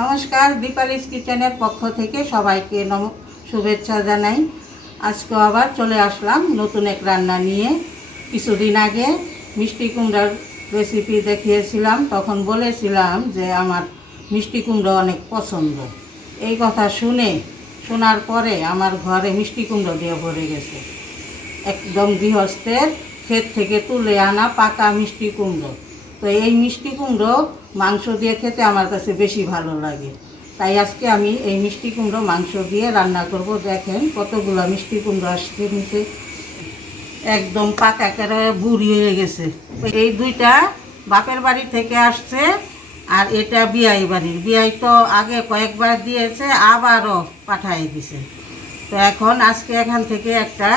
নমস্কার, দীপালিস কিচেনের পক্ষ থেকে সবাইকে শুভেচ্ছা জানাই। আজকে আবার চলে আসলাম নতুন এক রান্না নিয়ে। কিছুদিন আগে মিষ্টি কুমড়ার রেসিপি দেখিয়েছিলাম, তখন বলেছিলাম যে আমার মিষ্টি কুমড়ো অনেক পছন্দ। এই কথা শোনার পরে আমার ঘরে মিষ্টি কুমড়ো দিয়ে ভরে গেছে। একদম গৃহস্থের ক্ষেত থেকে তুলে আনা পাকা মিষ্টি কুমড়ো। তো এই মিষ্টি কুমড়ো মাংস দিয়ে খেতে আমার কাছে বেশি ভালো লাগে, তাই আজকে আমি এই মিষ্টি কুমড়ো মাংস দিয়ে রান্না করব। দেখেন কতগুলো মিষ্টি কুমড়ো আসছে নিচে, একদম পাকা করে বুড়ি হয়ে গেছে। এই দুইটা বাপের বাড়ি থেকে আসছে, আর এটা বিয়াই বাড়ির। বিয়াই তো আগে কয়েকবার দিয়েছে, আবারও পাঠাই দিছে। তো এখন আজকে এখান থেকে একটা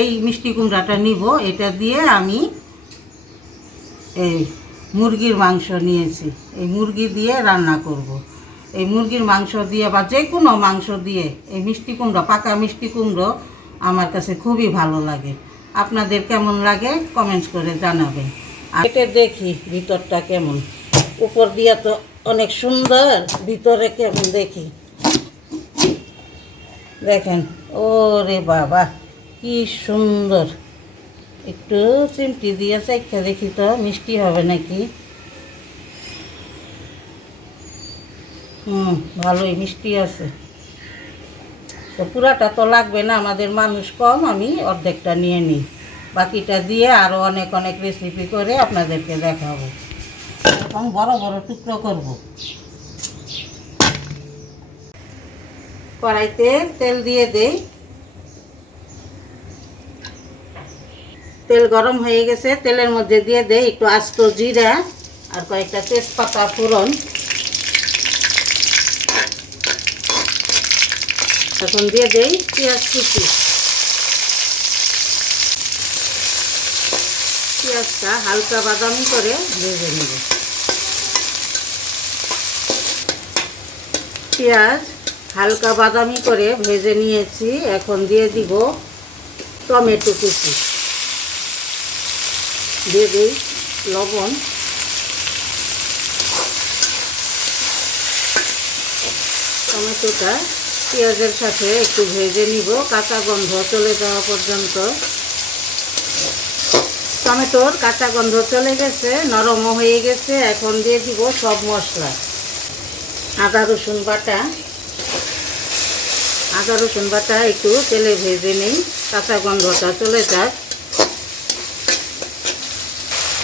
এই মিষ্টি কুমড়াটা নিব। এটা দিয়ে আমি এই মুরগির মাংস নিয়েছি, এই মুরগি দিয়ে রান্না করব। এই মুরগির মাংস দিয়ে বা যে কোনো মাংস দিয়ে এই মিষ্টি কুমড়ো, পাকা মিষ্টি কুমড়ো আমার কাছে খুবই ভালো লাগে। আপনাদের কেমন লাগে কমেন্টস করে জানাবেন। আর এটা দেখি ভিতরটা কেমন। উপর দিয়ে তো অনেক সুন্দর, ভিতরে কেমন দেখি। দেখেন, ওরে বাবা কি সুন্দর। একটু চিমটি দিয়ে চাইখা দেখি তো মিষ্টি হবে নাকি। ভালোই মিষ্টি আছে। তো পুরাটা তো লাগবে না, আমাদের মানুষ কম, আমি অর্ধেকটা নিয়ে নিই। বাকিটা দিয়ে আরও অনেক অনেক রেসিপি করে আপনাদেরকে দেখাবো। এবং বড় বড় টুকরো করব। কড়াইতে তেল দিয়ে দেই। তেল গরম হয়ে গেছে, তেলের মধ্যে দিয়ে দেই একটু আস্ত জিরা আর কয়েকটা তেজপাতা ফোড়ন। এখন দিয়ে দেই পেঁয়াজ কুচি। পেঁয়াজটা হালকা বাদামি করে ভেজে নেব। পেঁয়াজ হালকা বাদামি করে ভেজে নিয়েছি। এখন দিয়ে দিব টমেটো কুচি, দিয়ে দিই লবণ। টমেটোটা পেঁয়াজের সাথে একটু ভেজে নিব, কাঁচা গন্ধ চলে যাওয়া পর্যন্ত। টমেটোর কাঁচা গন্ধ চলে গেছে, নরমও হয়ে গেছে। এখন দিয়ে দিব সব মশলা। আদা রসুন বাটা, একটু তেলে ভেজে নিই, কাঁচা গন্ধটা চলে যাক।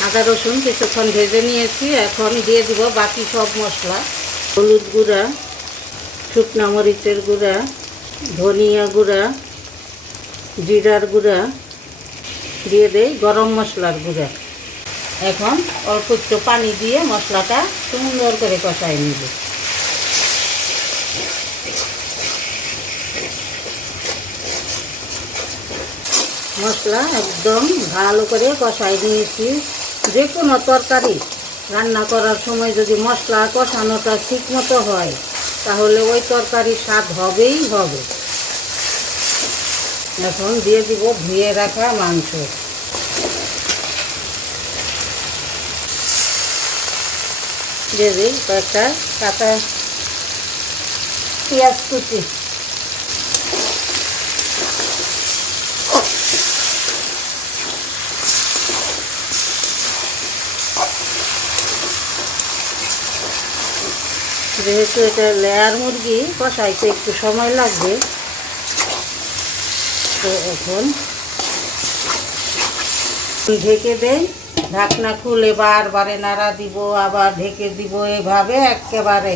আদা রসুন কিছুক্ষণ ভেজে নিয়েছি। এখন দিয়ে দিব বাকি সব মশলা। হলুদ গুঁড়া, শুকনা মরিচের গুঁড়া, ধনিয়া গুঁড়া, জিরার গুঁড়া, দিয়ে দেই গরম মশলার গুঁড়া। এখন অল্প একটু পানি দিয়ে মশলাটা সুন্দর করে কষাই নিব। মশলা একদম ভালো করে কষাই নিয়েছি। যে কোনো তরকারি রান্না করার সময় যদি মশলা কষানোটা ঠিক মতো হয়, তাহলে ওই তরকারির স্বাদ হবেই হবে। এখন দিয়ে দিব ধুয়ে রাখা মাংস। দিয়ে দিই কয়েকটা কাঁচা পেঁয়াজ কুচি। যেহেতু এটা লেয়ার মুরগি, কষাইতে একটু সময় লাগবে। তো এখন ঢেকে দেই, ঢাকনা খুলে বারবারে নাড়া দিব, আবার ঢেকে দিব। এভাবে একেবারে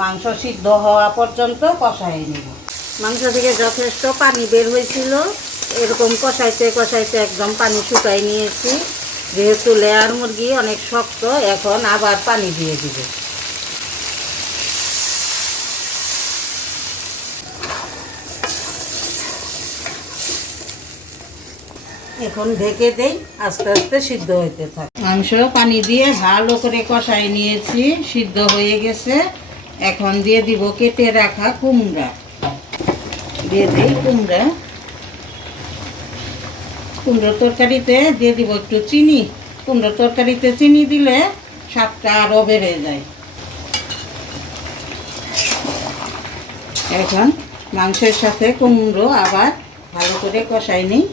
মাংস সিদ্ধ হওয়া পর্যন্ত কষাই নিব। মাংস থেকে যথেষ্ট পানি বের হয়েছিল, এরকম কষাইতে কষাইতে একদম পানি শুকাই নিয়েছি। যেহেতু লেয়ার মুরগি অনেক শক্ত, এখন আবার পানি দিয়ে দিব। এখন ঢেকে দেই, আস্তে আস্তে সিদ্ধ হইতে থাকে। মাংস পানি দিয়ে ভালো করে কষাই নিয়েছি, সিদ্ধ হয়ে গেছে। এখন দিয়ে দিব কেটে রাখা কুমড়া। দিয়ে দিই কুমড়োর তরকারিতে দিয়ে দিব একটু চিনি। কুমড়োর তরকারিতে চিনি দিলে স্বাদটা আরও বেড়ে যায়। এখন মাংসের সাথে কুমড়ো আবার ভালো করে কষাই নিই।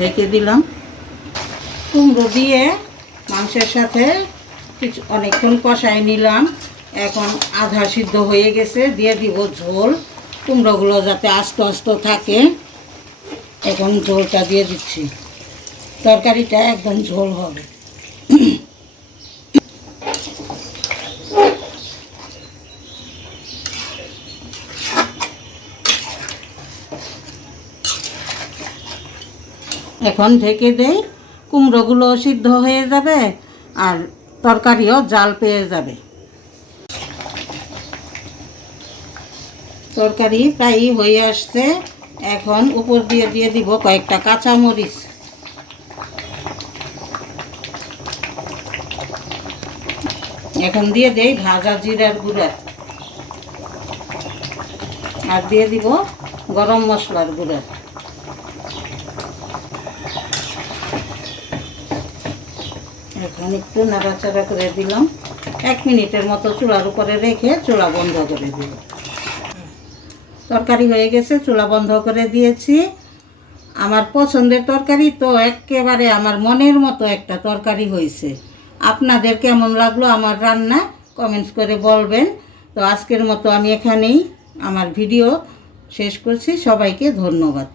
ঢেকে দিলাম। কুমড়ো দিয়ে মাংসের সাথে অনেকক্ষণ কষাই নিলাম। এখন আধা সিদ্ধ হয়ে গেছে, দিয়ে দিব ঝোল। কুমড়োগুলো যাতে আস্তে আস্তে থাকে, এখন ঝোলটা দিয়ে দিচ্ছি। তরকারিটা একদম ঝোল হবে। এখন ঢেকে দেই, কুমড়োগুলো সিদ্ধ হয়ে যাবে আর তরকারিও জাল পেয়ে যাবে। তরকারি প্রায় হয়ে আসছে। এখন উপর দিয়ে দিয়ে দিব কয়েকটা কাঁচামরিচ। এখন দিয়ে দেই ভাজা জিরার গুঁড়া, আর দিয়ে দিব গরম মশলার গুঁড়া। এখন একটু নাড়াচাড়া করে দিলাম। 1 মিনিটের মতো চুলার উপরে রেখে চুলা বন্ধ করে দিল। তরকারি হয়ে গেছে, চুলা বন্ধ করে দিয়েছি। আমার পছন্দের তরকারি তো, একেবারে আমার মনের মতো একটা তরকারি হয়েছে। আপনাদের কেমন লাগলো আমার রান্না কমেন্টস করে বলবেন। তো আজকের মতো আমি এখানেই আমার ভিডিও শেষ করছি। সবাইকে ধন্যবাদ।